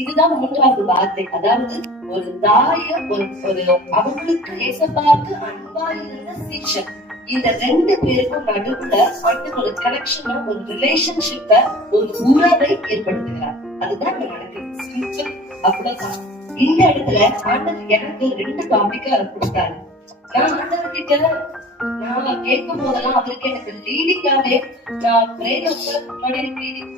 இதுதான் மூன்றாவது வார்த்தை. அதாவது ஒரு தாய ஒரு அவங்களுக்கு ஏசப்பாவுக்கு அன்பா இருந்த சீஷன், இந்த ரெண்டு பேருக்கும் நடுவுல ஒரு கனெக்ஷன், ஒரு ரிலேஷன்ஷிப்ப, ஒரு உறவை ஏற்படுத்துகிறார். அதுதான் நடக்குது. அப்படிதான் இந்த இடத்துல ஆண்டவர் எனக்கு 2 டாபிக்கா கொடுத்தாரு. நான் ஆண்டவர்கிட்ட நான் கேட்கும் போதெல்லாம் அவருக்கு எனக்கு லீடிங்காவே நான் பிரெயின் முன்னாடி லீடிங்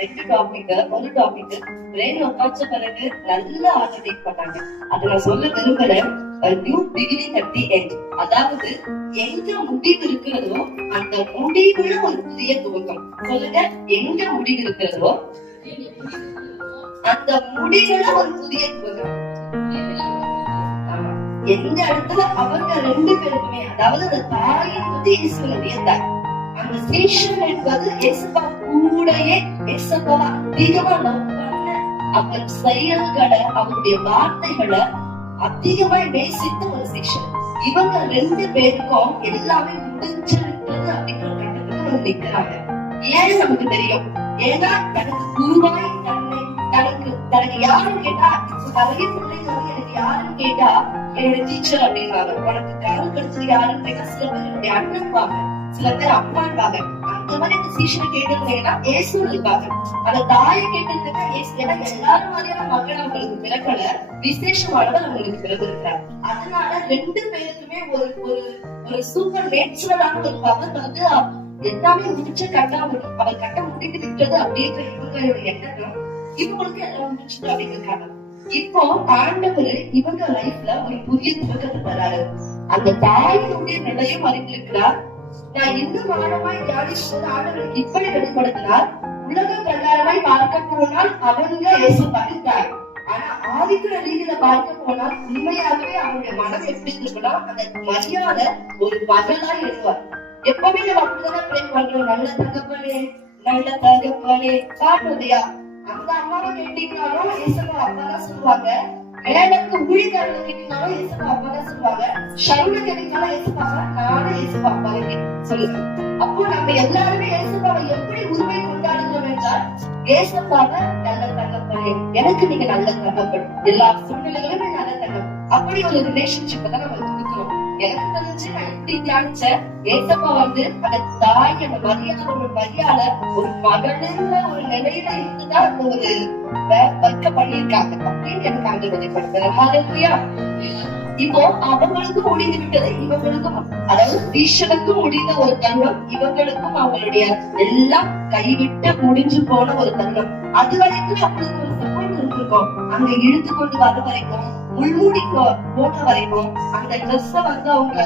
2 டாபிக். ஒரு டாபிக் பிரெயின் உட்காச்ச பிறகு நல்ல ஆர்டிக் பண்ணாங்க. அதை நான் சொல்ல விரும்பல. New beginning at the end. அதாவது எங்க முடிவு இருக்கிறதோ அந்த முடிவுல ஒரு புதிய துவக்கம். சொல்லுங்க, எங்க முடிவு இருக்கிறதோ அந்த முடிவுல ஒரு புதிய துவக்கம். எந்த இடத்துல அவங்க 2 பேருக்குமே, அதாவது அந்த தாயின் வந்து இயேசுவினுடைய தாய், அந்த சீஷன் என்பது இயேசுவா கூடயே இயேசுவா அதிகமா லவ் பண்ண, அவர் செயல்களை அவருடைய வார்த்தைகளை அதிகமாய் நேசித்த ஒரு சீஷன். இவங்க 2 பேருக்கும் எல்லாமே முடிஞ்சிருக்கிறது அப்படிங்கிற கட்டத்துக்கு நிக்கிறாங்க. ஏன் நமக்கு தெரியும்? ஏன்னா தனக்கு குருவாய் தனக்கு யாரும் கேட்டா, நிறைய பிள்ளைங்க வந்து எனக்கு யாரும் கேட்டா என்னோட டீச்சர் அப்படின்வாங்க. உனக்கு கருவு கிடைச்சது யாருன்னு கேட்டா சில பேர் என்னுடைய அண்ணன்பாங்க, சில பேர் அம்மான்பாங்க. அந்த மாதிரி அந்த சீஷனை கேட்டிருந்தீங்கன்னா இயேசுன்னு இருப்பாங்க. அந்த தாயை கேட்டிருந்தீங்கன்னா இயேசு. ஏன்னா எல்லாரும் மாதிரியான மகள் அவங்களுக்கு பிறக்கல, விசேஷமானவர் அவங்களுக்கு பிறந்திருக்கிறார். அதனால 2 பேருக்குமே ஒரு சூப்பர் நேச்சுரலான ஒரு பவர் வந்து எல்லாமே முடிச்ச அவர் கட்ட முடிந்து விட்டது அப்படின்ற இவங்களோட எண்ணம். இவங்களுக்கு எல்லாம் முடிச்சுட்டு அப்படிங்கிறாங்க. இப்போ ஆண்டவர் இவங்க லைஃப்ல ஒரு புதிய துவக்கத்தை தராரு. அந்த தாயினுடைய நிலையும் அறிந்திருக்கிறார். நான் இன்னும் ஆழமாய் தியானிக்கும் ஆண்டவர் இப்படி வெளிப்படுத்தினார். உலக பிரகாரமாய் பார்க்க போனால் அவங்க இயேசு படுத்தார். ஆனா ஆவிக்குற ரீதியில பார்க்க போனால் உண்மையாகவே அவருடைய மனம் எப்படி இருக்குன்னா, அந்த மரியாதை ஒரு மகளா எழுவார். எப்பவுமே நம்ம அப்படிதான் ப்ரே பண்றோம். நல்ல தகப்பனே, நல்ல தகப்பனே பாட்டு இல்லையா? அந்த அம்மாவை கேட்டீங்கன்னாலும் இயேசுவா அப்பாதான் சொல்லுவாங்க. வேலைக்கு ஊழியக்காரங்க கேட்டீங்கன்னாலும் இயேசுவா அப்பாதான் சொல்லுவாங்க. ஷைல கேட்டீங்கன்னாலும் இயேசுவா நானும் இயேசுவா அப்பாவே சொல்லுங்க. அப்போ நம்ம எல்லாருமே இயேசுவாவை எப்படி உரிமை கொண்டாடுகிறோம் என்றால், இயேசுவாவை நல்ல தகப்பனே, எனக்கு நீங்க நல்ல தகப்பன், எல்லா சூழ்நிலைகளுமே நல்ல தகப்பன், அப்படி ஒரு ரிலேஷன்ஷிப் தான் நம்ம கொடுக்கிறோம். எனக்கு தெரிஞ்சு நான் இப்படி தியானிச்சேன். ஏசப்பா வந்து அந்த தாய், அந்த மரியாதை ஒரு மகனுங்கிற ஒரு நிலையில இருந்துதான் ஒரு வைக்க பண்ணிருக்காங்க அப்படின்னு எனக்கு அங்க வெளிப்படுத்துறேன். இப்போ அவங்களுக்கும் முடிந்து விட்டது, இவங்களுக்கும், அதாவது ஈஸ்வனுக்கும் முடிந்த ஒரு தருணம், இவங்களுக்கும் அவங்களுடைய எல்லாம் கைவிட்டு முடிஞ்சு போன ஒரு தருணம். அது வரைக்கும் அவங்களுக்கு ஒரு சப்போர்ட் இருந்திருக்கும். அங்க இழுத்து கொண்டு வர வரைக்கும், உள்மூடி போட்ட வரைக்கும், அந்த ட்ரெஸ்ஸ வந்து அவங்க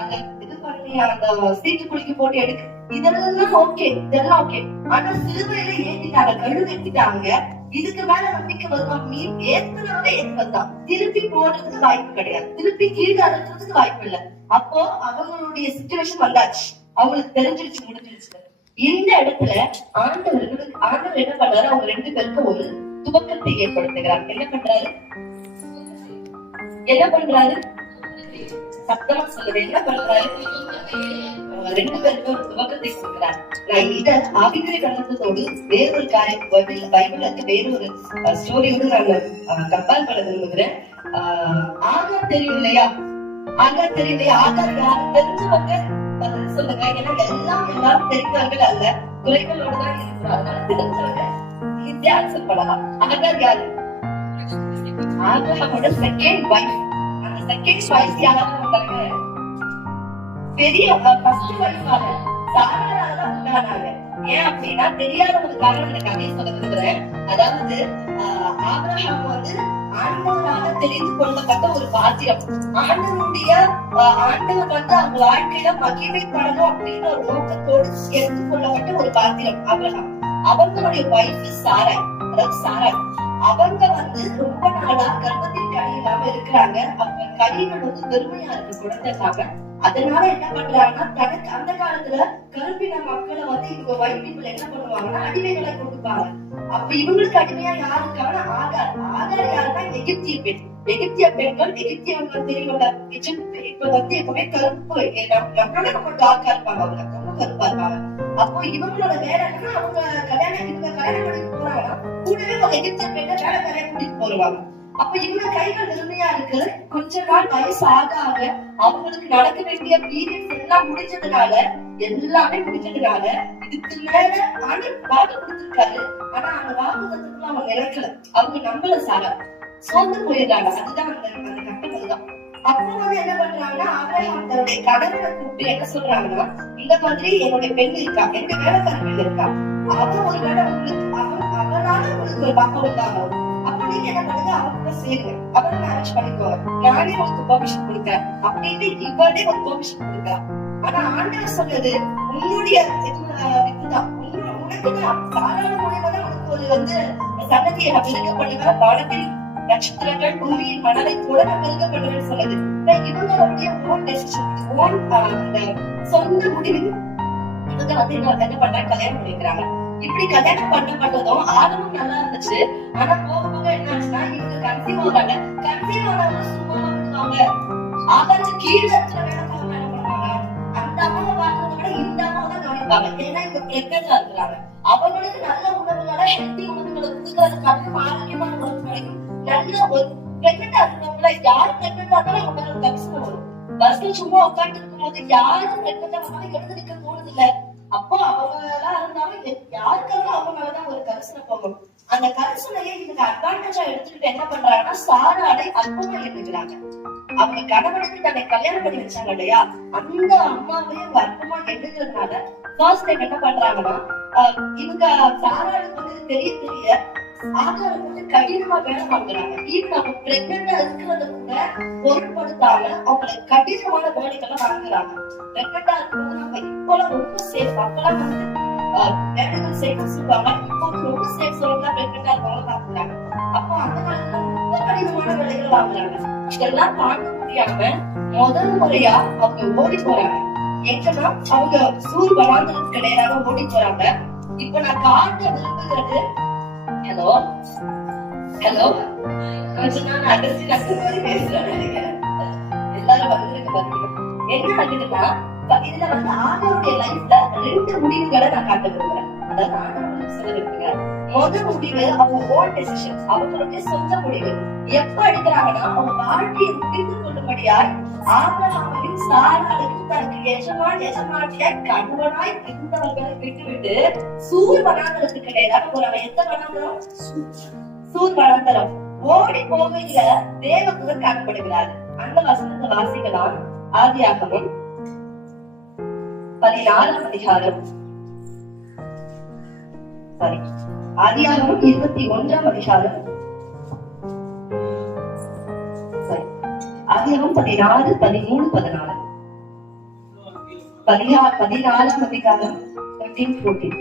அந்த இது பண்ணி அந்த சீட்டு குளிக்க போட்டு எடுக்க, இதெல்லாம் ஓகே, இதெல்லாம் ஓகே. ஆனா சிலுவையில ஏத்திட்டாங்க, கழுவு ஏத்திட்டாங்க. இதுக்கு மேல நம்பிக்கை வருமா? மீன் ஏத்துனோட ஏத்துதான், திருப்பி போடுறதுக்கு வாய்ப்பு கிடையாது, திருப்பி கீழே அறுக்கிறதுக்கு வாய்ப்பு இல்லை. அப்போ அவங்களுடைய சிச்சுவேஷன் வந்தாச்சு, அவங்களுக்கு தெரிஞ்சிருச்சு, முடிஞ்சிருச்சு. இந்த இடத்துல ஆண்டவர் என்ன பண்றாரு? அவங்க 2 பேருக்கும் ஒரு துவக்கத்தை ஏற்படுத்துகிறார். என்ன பண்றாரு? சத்தமா சொல்லுது. என்ன பண்றாரு? 2 பேருக்கும் ஒரு துவக்கத்தை கொடுக்கிறார். நான் இத ஆவிக்குரிய கலந்ததோடு வேறொரு காரியம் பைபிள்ல இருக்க வேறொரு ஸ்டோரியோடு நான் கம்பேர் பண்ண விரும்புகிறேன். ஆகார் தெரியும் இல்லையா? ஆகார் தெரியும் இல்லையா? ஆகார் யாரு தெரிஞ்சவங்க சொல்லுங்க. ஏன்னா எல்லாரும் தெரிந்தவர்கள் அல்ல, குறைகளோடு தான் இருக்கிறார். அதனால தெரிஞ்சவங்க ஈஸியா ஆன்சர் பண்ணலாம். ஆகார் யாரு? ஆகாரோட செகண்ட் வைஃப். அந்த செகண்ட் வைஃப் யாராவது வந்தாங்க? பெரிய ஃபர்ஸ்ட் வைஃபான சாராராதான் உண்டானாங்க. ஏன் அப்படின்னா, தெரியாதவங்களுக்காக இந்த கதையை சொல்ல விரும்புறேன். அதாவது ஆபிரகாம் வந்து ஆண்டவராக தெரிந்து கொள்ளப்பட்ட ஒரு பாத்திரம். ஆண்டவர் வந்து அவங்க வாழ்க்கையில மகிமைப்படணும் அப்படின்னு ஒரு நோக்கத்தோடு எடுத்துக்கொள்ளப்பட்ட ஒரு பாத்திரம் ஆபிரகாம். அவங்களுடைய வைஃப் சாராய், அதாவது சாராய். அவங்க வந்து ரொம்ப நாளா கர்ப்பத்தின் கனி இல்லாம இருக்கிறாங்க. அவங்க கனிகள் வந்து பெருமையா இருக்கு, குழந்தை இல்லாம. அதனால என்ன பண்றாங்கன்னா, தனக்கு அந்த காலத்துல கருப்பின மக்களை வந்து இவங்க வைஃப் பீப்புள் என்ன பண்ணுவாங்கன்னா அடிமைகளை கொடுப்பாங்க. அப்ப இவங்களுக்கு அடிமையா யாருக்கான ஆகார். ஆகார் யாருன்னா எகிப்திய பெண். எகிப்திய பெண்கள், எகிப்தியவர்கள் தெரியும்ல, இப்ப வந்து எப்பவுமே கருப்பு, நம்மளோட ரொம்ப டார்க்கா இருப்பாங்க, அவங்க ரொம்ப கருப்பா இருப்பாங்க. அப்போ இவங்களோட வேலை என்னன்னா, அவங்க கல்யாணம் பண்ணி போறாங்கன்னா கூடவே ஒரு எகிப்திய பெண்ணை வேலைக்காரையா கூட்டிட்டு போடுவாங்க. அப்ப இவங்க கைகள் வெறுமையா இருக்கு. கொஞ்ச நாள் வயசு ஆக ஆக அவங்களுக்கு நடக்க வேண்டிய பீரியட்ஸ் எல்லாம் முடிஞ்சதுனால, எல்லாமே முடிஞ்சதுனால இதுக்கு மேல ஆண்டவர் வாக்கு கொடுத்திருக்காரு. ஆனா அந்த வாக்குத்தத்தத்துல அவங்க நிலைக்கல, அவங்க நம்மள சோர்ந்து போயிடுறாங்க. அதுதான் அந்த கட்டம். தான் அப்போ என்ன பண்றாங்கன்னா, ஆபிரகாம் தன்னுடைய கணவனை கூப்பிட்டு என்ன சொல்றாங்கன்னா, இந்த மாதிரி என்னுடைய பெண் இருக்கா, எங்க வேலைக்கார பெண் இருக்கா, அவன் ஒரு வேலை உங்களுக்கு அவனால உங்களுக்கு ஒரு பாப்பா உண்டாகும். அப்ப நீங்க என்ன பண்ணுங்க, அவங்க சேருங்க, அவரை மேரேஜ் பண்ணிக்கோங்க, நானே உங்களுக்கு பெர்மிஷன் கொடுக்குறேன் அப்படின்னு இவரே ஒரு பெர்மிஷன் கொடுக்குறான். ஆனா ஆண்டவர் சொன்னது உன்னுடைய இதுதான், உனக்குதான் சாதாரண மூலியமா தான் உனக்கு ஒரு சன்னதியை நான் பெருக்க பண்ணுவேன், வானத்தில் நட்சத்திரங்கள் பூமியின் மணலை கூட நான் பெருக்க பண்ணுவேன்னு சொன்னது. இவங்களுடைய ஓன் டெசிஷன், ஓன் அந்த சொந்த முடிவு இவங்க என்ன பண்றாங்க, கல்யாணம் பண்ணிக்கிறாங்க. இப்படி கல்யாணம் பண்ணப்பட்டதும் ஆரம்பம் நல்லா இருந்துச்சு. ஆனா போக போக என்ன ஆச்சுன்னா, இவங்க கன்சீவ் ஆகுறாங்க. கன்சீவ் ஆனவங்க சும்மா விடுவாங்க, ஆகாச்சு கீழே இருக்கிற வேலைக்காரங்க என்ன பண்ணுவாங்க, அந்த அம்மாவை பாக்குறத விட இந்த அம்மாவை தான் கவனிப்பாங்க. ஏன்னா இவங்க பிரெக்னெண்டா இருக்கிறாங்க. அவங்களுக்கு நல்ல உணவுகளை, ஹெல்த்தி உணவுகளை கொடுக்கறதுக்காக ஆரோக்கியமான உணவு கிடைக்கும். நல்ல ஒரு பிரெக்னெண்டா இருக்கிறவங்கள யாரு பிரெக்னெண்டா இருந்தாலும் அவங்க மேல கரிசனம் வரும். பஸ்ல சும்மா உட்காந்து இருக்கும் போது யாரும் பிரெக்னெண்டா இருந்தாலும் எழுந்து நிக்க போனது இல்ல. அப்போ அவங்க எல்லாம் இருந்தாலும் யாருக்காக அவங்க மேலதான் ஒரு கரிசனை போகும். அந்த கரிசனையை இவங்க அட்வான்டேஜா எடுத்துக்கிட்டு என்ன பண்றாங்கன்னா, சாராளை அற்பமா எண்ணுகிறாங்க. அவங்க கணவனுக்கு தன்னை கல்யாணம் பண்ணி வச்சாங்க இல்லையா, அந்த அம்மாவையும் அவங்க அற்பமா எண்ணுகிறதுனால ஃபர்ஸ்ட் டைம் என்ன பண்றாங்கன்னா, இவங்க சாராளுக்கு தெரிய ஆகாரம் கடினமா வேலை வாங்குறாங்க. ஈவன் அவங்க பிரெக்னெண்டா இருக்கிறத கூட பொருட்படுத்தாம அவங்களை கடினமான வேலைகளை வாங்குறாங்க. பிரெக்னெண்டா இருக்கும்போது நம்ம இப்பெல்லாம் ரொம்ப சேஃப், அப்பெல்லாம் வேலைகள் சேஃப் சொல்லுவாங்க, இப்போ ரொம்ப சேஃப் சொல்லுங்க பிரெக்னெண்டா இருக்கவங்க பாக்குறாங்க. அப்போ அந்த காலத்துல ரொம்ப கடினமான வேலைகள் வாங்குறாங்க. இதெல்லாம் தாங்க முடியாம முதல் முறையா அவங்க ஓடி போறாங்க. எங்கன்னா அவங்க சூர் வராந்ததுக்கு நேராக ஓடி போறாங்க. இப்ப நான் காட்ட விரும்புகிறது, ஹலோ ஹலோ, கொஞ்சம் நான் அகஸ்டி டாக்டர் மாதிரி பேசுறேன்னு நினைக்கிறேன். எல்லாரும் வந்து என்ன ஆகுதுன்னா, இதுல ஆண்டவருடைய லைஃப்ல 2 முடிவுகளை நான் காட்ட விரும்புறேன். அதாவது ஆண்டவர் சொல்ல விரும்புகிறேன். முதல் முடிவு அவங்க ஓன் டெசிஷன், அவங்களுடைய சொந்த முடிவு. எப்ப எடுக்கிறாங்கன்னா, அவங்க வாழ்க்கையை முடிந்து கொள்ளும்படியாய் ஆபிரகாமையும் சாராளையும் தனக்கு எஜமானியாய் கணவனாய் இருந்தவர்களை விட்டுவிட்டு சூர் வனாந்தரத்துக்கு நேராக போறாங்க. எந்த வனாந்தரம்? சூர் வனாந்தரம். ஓடி போகிற தேவதூதன் காணப்படுகிறார். அந்த வசனத்தை வாசிக்கலாம். ஆதியாகமம் 14ஆம் அதிகாரம், ஆதியாகமம் 21ஆம் அதிகாரம், ஆதியாகமம் 16, 13, 14, 14ஆம் அதிகாரம் 13, 14.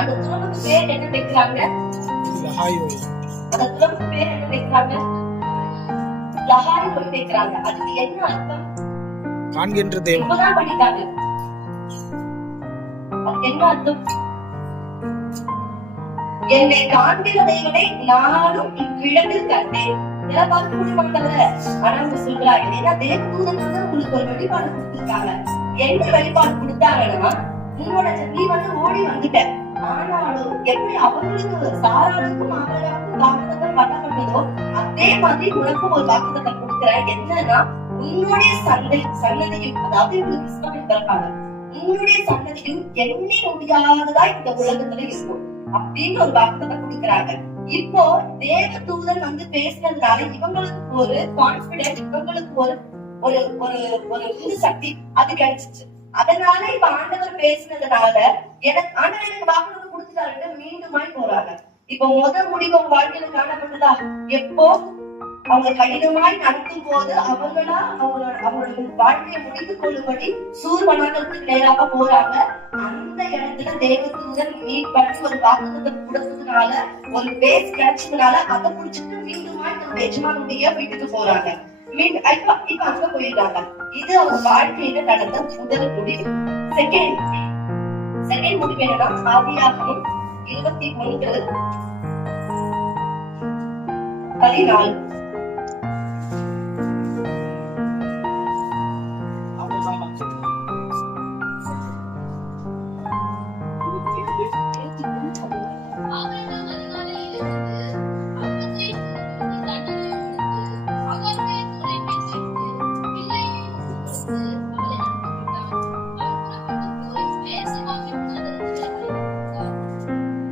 அந்த துறவுக்கு பேர் என்ன வைக்கிறாங்க? அந்த துறவுக்கு பேர் என்ன வைக்கிறாங்க? லஹாய் ஒளி வைக்கிறாங்க. அதுக்கு என்ன அர்த்தம்? காண்கின்ற தேவன். இப்பதான் பண்ணிட்டாங்க. அதுக்கு என்ன அர்த்தம்? என்னை காண்கிற தேவனை நானும் இவ்விடத்தில் கண்டேன். இதெல்லாம் பார்க்க முடியுமாட்டல. ஆனா அவங்க சொல்றாங்க, ஏன்னா தேவதூதன் வந்து உங்களுக்கு ஒரு வெளிப்பாடு கொடுத்திருக்காங்க. என்ன வெளிப்பாடு கொடுத்தாங்கன்னா, உன்னோட நீ ஓடி வந்துட்ட, ஆனாலும் எப்படி அவங்களுக்கு சாராளுக்கும் ஆபிரகாமுக்கும் வாக்குத்தத்தம் பண்ணப்பட்டதோ அதே மாதிரி உனக்கும் ஒரு வாக்குத்தத்தம் கொடுக்கிறேன். என்னன்னா, உன்னுடைய சன்னதியும், அதாவது இவங்களுக்கு இஸ்மாயில் பிறப்பாங்க, உன்னுடைய சன்னதியும் எண்ணி முடியாததா இந்த உலகத்துல இருக்கும் அப்படின்னு ஒரு வாக்குத்தத்தம் கொடுக்குறாங்க. இப்போ தேவதூதன் வந்து பேசினதுனால இவங்களுக்கு ஒரு கான்பிடன்ஸ், இவங்களுக்கு ஒரு ஒரு ஒரு சக்தி அது கிடைச்சிச்சு. அதனால இப்ப ஆண்டவர் பேசினதுனால எனக்கு ஆண்டவர் வாக்குறுதி கொடுத்துட்டாரு, மீண்டுமாய் போறாங்க. இப்ப முதல் முடிவு அவங்க வாழ்க்கையில காணப்பட்டதா? எப்போ அவங்க கடினமாய் நடத்தும் போது அவங்களா அவங்களோட வாழ்க்கையை முடித்து கொள்ளும்படி சூர் வனாந்தரத்துக்கு நேராக போறாங்க. அந்த இடத்துல தேவதூதன் மீட் பண்ணி ஒரு வாக்குறுதி கொடுத்ததுனால, ஒரு பேஸ் கிடைச்சதுனால அதை புடிச்சிட்டு மீண்டுமாய் தன் எஜமானுடைய வீட்டுக்கு போறாங்க. இப்ப அங்க போயிடுறாங்க. இது அவங்க வாழ்க்கையில நடந்த முதல் முடிவு. செகண்ட் முடிவு என்னன்னா ஆதியாகமம் 21:14.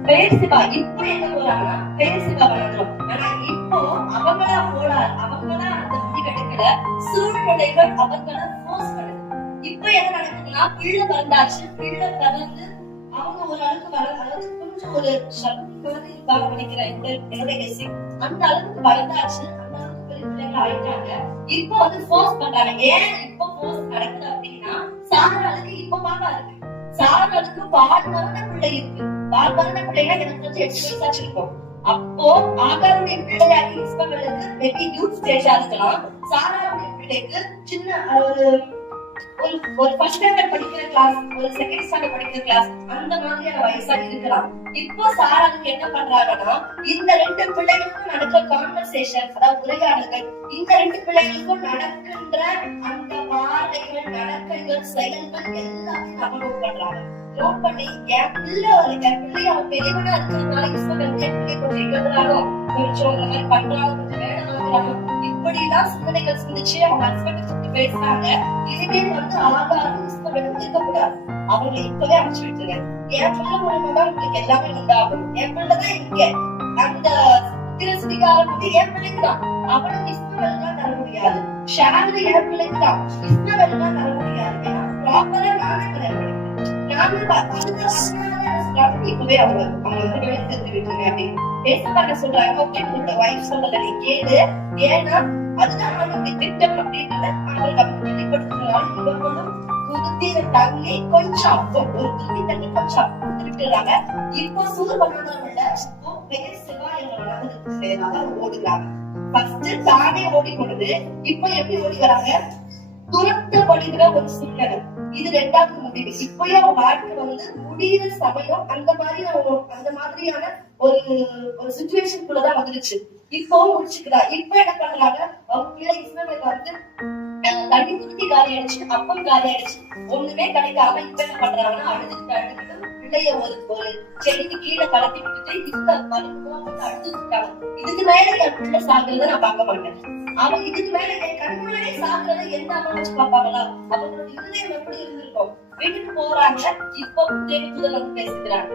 பேர்சிபா இப்போ என்ன போறாங்கன்னா பேர்சிபா வளர்ந்துரும். ஆனா இப்போ அவங்களா அந்த முடிவு எடுக்கல, சூழ்நிலைகள் அவங்கள போர்ஸ் பண்ணுது. இப்போ என்ன நடக்குதுன்னா பிள்ளை பிறந்தாச்சு, பிள்ளை பிறந்து அவங்க ஒரு அளவுக்கு அதாவது கொஞ்சம் ஒரு சக்தி மாதிரி இருக்காங்க நினைக்கிறேன் என்னோட கெஸ்ஸி. அந்த அளவுக்கு வளர்ந்தாச்சு, அந்த அளவுக்கு பெரிய பிள்ளைங்க ஆயிட்டாங்க. இப்போ வந்து போர்ஸ் பண்றாங்க. ஏன் இப்போ போர்ஸ் நடக்குது அப்படின்னா சாராளுக்கு இப்போ பாப்பா இருக்கு, சாராளுக்கு பால் மரண பிள்ளை இருக்கு. பால் மரண பிள்ளைனா எனக்கு வந்து 8 வயசாச்சு இருக்கும். அப்போ ஆகாருடைய பிள்ளையாகி இஸ்மவேலுக்கு மேபி யூத் ஸ்டேஜா இருக்கலாம். சாராளுடைய பிள்ளைக்கு சின்ன ஒரு ஃபர்ஸ்ட் ஸ்டாண்டர்ட் படிக்கிற கிளாஸ், ஒரு செகண்ட் ஸ்டாண்டர்ட் படிக்கிற கிளாஸ், அந்த மாதிரியான வயசா இருக்கலாம். இப்போ சாராளுக்கு என்ன பண்றாங்கன்னா இந்த 2 பிள்ளைகளுக்கும் நடக்கிற கான்வர்சேஷன், அதாவது உரையாடல்கள், இந்த 2 பிள்ளைகளுக்கும் நடக்கின்ற அந்த வார்த்தைகள், நடக்கைகள், செயல்கள் எல்லாத்தையும் நம்ம நோட் பண்றாங்க. நோட் பண்ணி என் பிள்ளை அவன் பெரியவனா இருக்கிறதுனால இஸ்மவேல் என் பிள்ளை கொஞ்சம் எழுதுறானோ, கொஞ்சம் இந்த மாதிரி பண்றாங்க, கொஞ்சம் வேலை இப்படி எல்லாம் சிந்தனைகள் சிந்திச்சு அவங்க ஹஸ்பண்ட் கூப்பிட்டு பேசுறாங்க. இனிமேல் வந்து ஆகாரம் இஸ்மவேலும் இருக்கக்கூடாது, அவங்களை இப்பவே அனுப்பிச்சு விட்டுருங்க. என் பிள்ளை மூலமா உங்களுக்கு எல்லாமே உண்டாகும். என் பிள்ளைதான் இங்க அந்த திரஸ்திகாரம் வந்து என் பிள்ளைக்குதான், அவனுக்கு இஸ்மவேல் தான் தர முடியாது. ஷாலரி என் பிள்ளைக்குதான், இஸ்மவேல் தான் தர முடியாது. ஏன்னா ப்ராப்பரா நானே கல்யாணம் பண்ணிக்கிறேன். இப்பவே அவங்க வந்து வெளியே தெரிஞ்சு விட்டுருங்க அப்படின்னு பேசப்பாங்க சொல்றாங்க. ஓகே, உங்களோட வைஃப் சொல்றத நீ கேளு, ஏன்னா அதுதான் அவனுடைய திட்டம் அப்படின்றத அவங்களுக்கு அப்படி வெளிப்படுத்துறதுனால இவங்களும் குதிரை தண்ணி கொஞ்சம் ஒரு துணி தண்ணி கொஞ்சம் விட்டுறாங்க. இப்போ சூர் பண்ணாதவங்கள இப்போ பேசுவா எங்களை வளர்ந்ததுக்கு ஓடுறாங்க. ஃபர்ஸ்ட் தானே ஓடி போடுது, இப்போ எப்படி ஓடி வராங்க? துரத்தப்படுகிற ஒரு சூழ்நிலை. இது 2வது முடிவு. இப்பயே அவன் வாழ்க்கை வந்து முடிகிற சமயம் அந்த மாதிரியான ஒரு சிச்சுவேஷனுக்குள்ளதான் வந்துருச்சு. இப்போ முடிச்சுக்கிறா. இப்ப என்ன பண்றாங்க? அவங்க பிள்ளை இஸ்மவேல் வந்து தண்ணி குத்தி காலி ஆயிடுச்சு, அப்பம் காலி ஆயிடுச்சு, ஒண்ணுமே கிடைக்காம இப்ப என்ன பண்றாங்கன்னா அழுதுகிட்டு பிள்ளைய ஒரு செடிக்கு கீழே கலத்தி விட்டுட்டு இந்த மருத்துவம் வந்து அழுதுட்டாங்க. இதுக்கு மேல என் பிள்ளை சாகுறத நான் பார்க்க மாட்டேன். அவங்க இதுக்கு மேல என் கண் முன்னாடியே சாகுறத எந்த அம்மா வச்சு பாப்பாங்களா? அவங்களோட இருதயம் எப்படி இருந்திருக்கும்? வீட்டுக்கு போறாங்க. இப்போ தேவதூதன் வந்து பேசுகிறாங்க.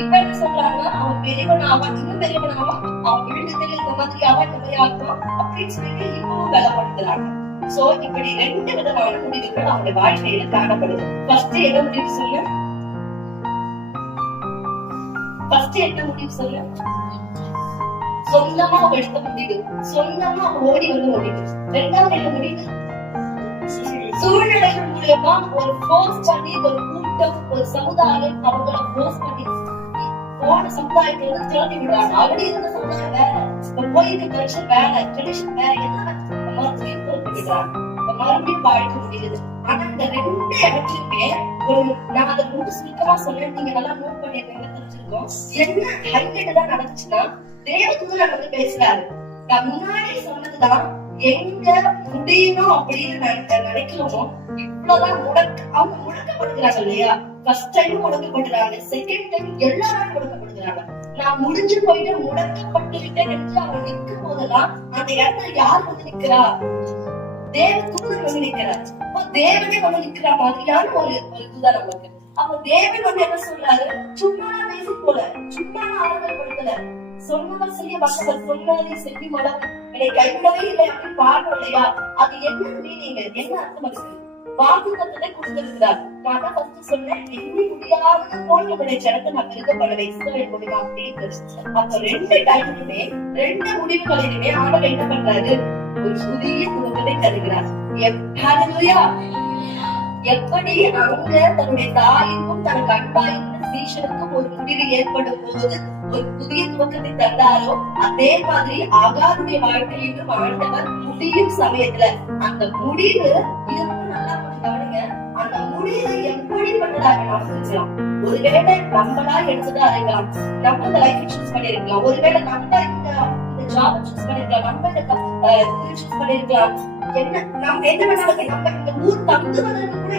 இப்ப என்ன சொல்றாங்கன்னா அவன் பெரியவன் ஆவான், இன்னும் பெரியவன் ஆவான், அவன் விழுந்ததில் இந்த மாதிரி ஆவான், இந்த மாதிரி ஆகும் அப்படின்னு சொல்லிட்டு இப்பவும் பலப்படுத்துறாங்க. சோ இப்படி 2 விதமான முடிவுகள் அவங்களுடைய வாழ்க்கையில காணப்படுது. ஃபர்ஸ்ட் என்ன முடிவு சொல்லு? ஃபர்ஸ்ட் என்ன முடிவு சொல்லு? சொந்தமா அவங்க எடுத்த முடிவு, சொந்தமா ஓடி வந்து முடிவு. 2வது என்ன முடிவு? சூழ்நிலைகள் மூலமா ஒரு போர்ஸ் பண்ணி, ஒரு கூட்டம், ஒரு சமுதாயம் அவங்கள போர்ஸ் பண்ணி போன சமுதாயத்தை வந்து திரட்டி விடுறாங்க. அப்படி இருந்த சமுதாயம் வேற, போயிட்டு கல்ச்சர் வேற, ட்ரெடிஷன் வேற, எல்லாம் மறுபடியும் வாழ்க்கை முடியுது. ஆனா இந்த 2 இடத்துலயுமே நான் அதை ரொம்ப சுருக்கமா சொல்றேன், நீங்க நல்லா நோட் பண்ணிருக்கீங்க, தெரிஞ்சிருக்கோம். என்ன ஹைலைட் தான் நடந்துச்சுன்னா தேவதூதன் வந்து பேசுறாரு. நான் முன்னாடி சொன்னதுதான், எங்க முடியணும் அப்படின்னு நினைக்கிறோமோ இவ்வளவுதான் அவங்க முடக்கப்படுகிறாங்க இல்லையா? ஃபர்ஸ்ட் டைம் முடக்கப்படுறாங்க, செகண்ட் டைம் எல்லாரும் முடக்கப்படுகிறாங்க. நான் முடிஞ்சு போயிட்டு முடக்கப்பட்டு விட்டேன் என்று அவங்க நிற்கும் போதெல்லாம் அந்த இடத்துல யார் வந்து நிக்கிறா? தேவதூதன் வந்து நிக்கிறார். தேவனே வந்து நிக்கிற மாதிரியான ஒரு இதுதான் நமக்கு. அப்ப தேவன் வந்து என்ன சொல்றாரு? சும்மா பேசி போல, சும்மா ஆறுதல் படுத்தல, சொன்னவர் செய்ய வந்தவர் சொன்னதை செவி மலம் என்னை கைவிடவே இல்லை அப்படின்னு பாடுறோம் இல்லையா? அது என்ன மீனிங், என்ன அர்த்தம் இருக்கு? வாக்குத்தத்தத்தை கொடுத்திருக்கிறார். நான் தான் ஃபர்ஸ்ட் சொன்னேன், எண்ணி முடியாத போல் நம்முடைய ஜனத்தை நான் திருக்கப்படலை இஸ்ரவேல் மூலமா அப்படின்னு. அப்ப 2 டைம்லுமே 2 முடிவுகளிலுமே ஆண்டவர் என்ன பண்றாரு? ஒரு புதிய துவக்கத்தை தருகிறார். எப்படி அங்க தன்னுடைய தாய்க்கும் தனக்கு அன்பாயிருந்த சீஷனுக்கும் ஒரு முடிவு ஏற்படும் போது ஒரு புதிய துவக்கத்தை தந்தாரோ, அதே மாதிரி ஆகாருடைய வாழ்க்கையிலும் ஆண்டவர் முடியும் சமயத்துல அந்த முடிவு, இது நல்லா கவனிங்க, அந்த முடிவு எப்படி எப்படிப்பட்டதாக நாம் இருக்கலாம். ஒருவேளை நம்மளா எடுத்துதான் இருக்கலாம், நம்ம இந்த லைஃப் சூஸ் பண்ணிருக்கலாம், ஒருவேளை நம்ம இந்த ஜாப் சூஸ் பண்ணிருக்கலாம், நம்ம இந்த சூஸ் பண்ணிருக்கலாம், நம்ம என்ன வேணாலும் நம்ம இந்த ஊர் தங்குவதற்கு கூட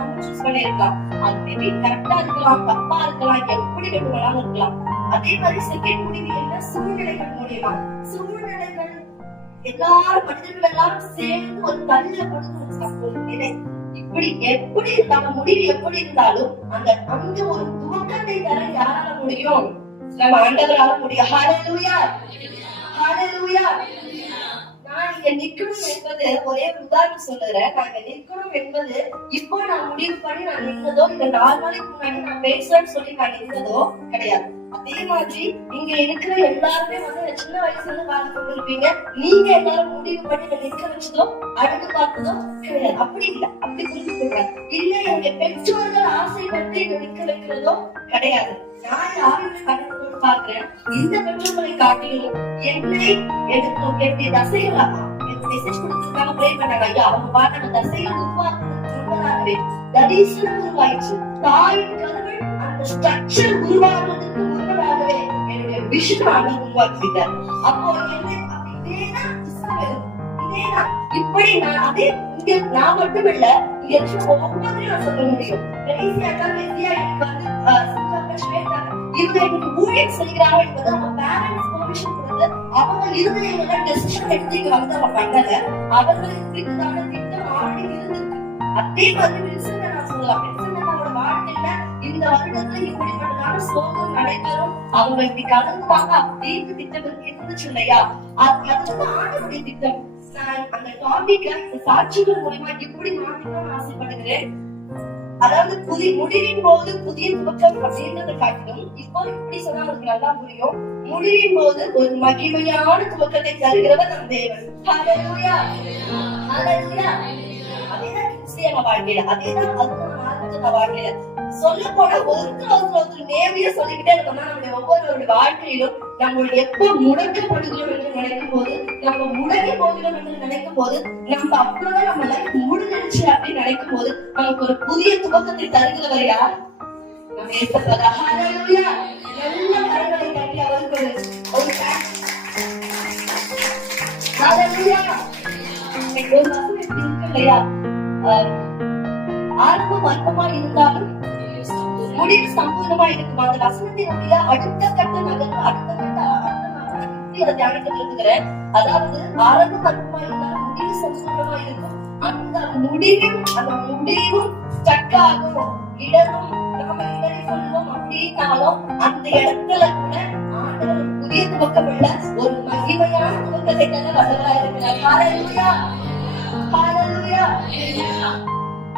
நம்ம சூஸ் பண்ணிருக்கலாம். அது மேபி கரெக்டா இருக்கலாம், தப்பா இருக்கலாம், எப்படி வேணுமானாலும் இருக்கலாம். அதே மாதிரி செகண்ட் முடிவு என்ன? சூழ்நிலைகள் மூலியமா. சூழ்நிலைகள் எல்லாரும் மனிதர்கள் எல்லாரும் சேர்ந்து ஒரு தள்ள கொடுத்து இப்படி எப்படி நம்ம முடிவு எப்படி இருந்தாலும் அந்த ஒரு துவக்கத்தை தர யாரால முடியும்? நம்ம ஆண்டவரால முடியும். ஹல்லேலூயா, ஹல்லேலூயா. நான் இங்க நிக்கணும் என்பது ஒரே உதாரணம் சொல்லுறேன். நான் இங்க நிக்கணும் என்பது இப்போ நான் முடிவு பண்ணி நான் நின்றதோ இல்ல 4 நாளைக்கு முன்னாடி நான் பேசுறேன்னு சொல்லி நான் நின்றதோ கிடையாது. அதே மாதிரி இங்க இருக்கிற எல்லாருமே வந்து சின்ன வயசுல இருந்து பார்த்து கொண்டிருப்பீங்க. நீங்க எல்லாரும் முடிவு பண்ணி நிக்க வச்சதோ அடுத்து பார்த்ததோ கிடையாது. அப்படி இல்ல, அப்படி புரிஞ்சுக்கோங்க. இல்ல என்னுடைய பெற்றோர்கள் ஆசைப்பட்டு இங்க நிக்க வைக்கிறதோ கிடையாது. நான் யாருமே கண்ணோடு பார்க்கிறேன். இந்த பெற்றோர்களை காட்டிலும் என்னை எடுக்கும் என்னுடைய தசைகள் மெசேஜ் கொடுத்திருக்காங்க, ப்ரே பண்ணாங்க. ஐயா அவங்க பார்த்த தசைகள் உருவாக்குறதுக்கு தரிசனம் உருவாயிடுச்சு. தாயின் கருவில் அந்த ஸ்ட்ரக்சர் உருவாக்குறதுக்கு முன்பதாகவே என்னுடைய விஷயம் ஆண்டவர் உருவாக்கிட்டார். அப்போ இதேதான் இப்படி நான் அதே இங்க நான் மட்டும் இல்ல, இங்க இருக்கிற ஒவ்வொருத்தரையும் நான் சொல்ல முடியும். இவங்க எனக்கு ஊழியம் செய்கிறாங்க என்பது அவங்க பேரண்ட்ஸ் பெர்மிஷன் கொடுத்து அவங்க இருந்தவங்க டெசிஷன் எடுத்து இங்க வந்து அவங்க பண்ணல. அவர்களுக்கு குறித்ததான திட்டம் ஆல்ரெடி இருந்திருக்கு. அதே மாதிரி வில்சன் நான் சொல்லலாம். வில்சன் அவரோட வாழ்க்கையில இந்த வருடத்துல இப்படிப்பட்டதான சோகம் நடைபெறும், அவங்க இப்படி கலந்துவாங்க அப்படின்னு திட்டம் இருந்துச்சு இல்லையா? அது வந்து ஆண்டவருடைய திட்டம். நான் அந்த டாபிக்க சாட்சிகள் மூலமா இப்படி மாற்றணும்னு ஆசைப்படுகிறேன். அதாவது முடிவின் போது புதிய துவக்கம் அப்படின்றத காட்டிலும் இப்போ இப்படி சொன்னா உங்களுக்கு நல்லா புரியும். முடிவின் போது ஒரு மகிமையான துவக்கத்தை தருகிறவர் நம் தேவன். ஹல்லேலூயா, ஹல்லேலூயா. அதேதான் கிறிஸ்தியன வாழ்க்கையில, அதேதான் அதுதான் வாழ்க்கையில சொல்ல போனா ஒருத்தர் நேர்மையா சொல்லிக்கிட்டே இருக்கோம்னா நம்மளுடைய ஒவ்வொருவருடைய வாழ்க்கையிலும் நம்ம எப்ப முடக்கப்படுகிறோம் என்று நினைக்கும் போது, நம்ம முடங்கி போகிறோம் என்று நினைக்கும் போது, நம்ம அவ்வளவுதான் நம்ம லைஃப் முடிஞ்சிருச்சு அப்படின்னு நினைக்கும் போது நமக்கு ஒரு புதிய துவக்கத்தை தருகிறவர் யார்? நம்ம ஏசப்பா. ஹல்லேலூயா. நல்ல கரங்களை தட்டி அவருக்கு ஒரு ஹல்லேலூயா. இன்னைக்கு ஒரு வசனம் எப்படி இருக்கு இல்லையா? ஆரம்பம் அற்பமா இருந்தாலும் முடிவு சம்பூர்ணமா இருக்கும். அந்த வசனத்தினுடைய அடுத்த கட்ட நகர்வு, அடுத்த கட்ட இப்படி அதை தியானிக்க விரும்புகிறேன். அதாவது ஆரம்பம் அற்பமா இருந்தாலும் முடிவு சம்பூர்ணமா இருக்கும். அந்த முடிவும் ஸ்டக் ஆகும், இடரும் நாம இடறி கொள்வோம் அப்படின்னாலும் அந்த இடத்துல கூட ஆண்டவர் புதிய துவக்கமுள்ள ஒரு மகிமையான துவக்கத்தை தர வல்லவராக இருக்கிறார். ஹல்லேலூயா, ஹல்லேலூயா.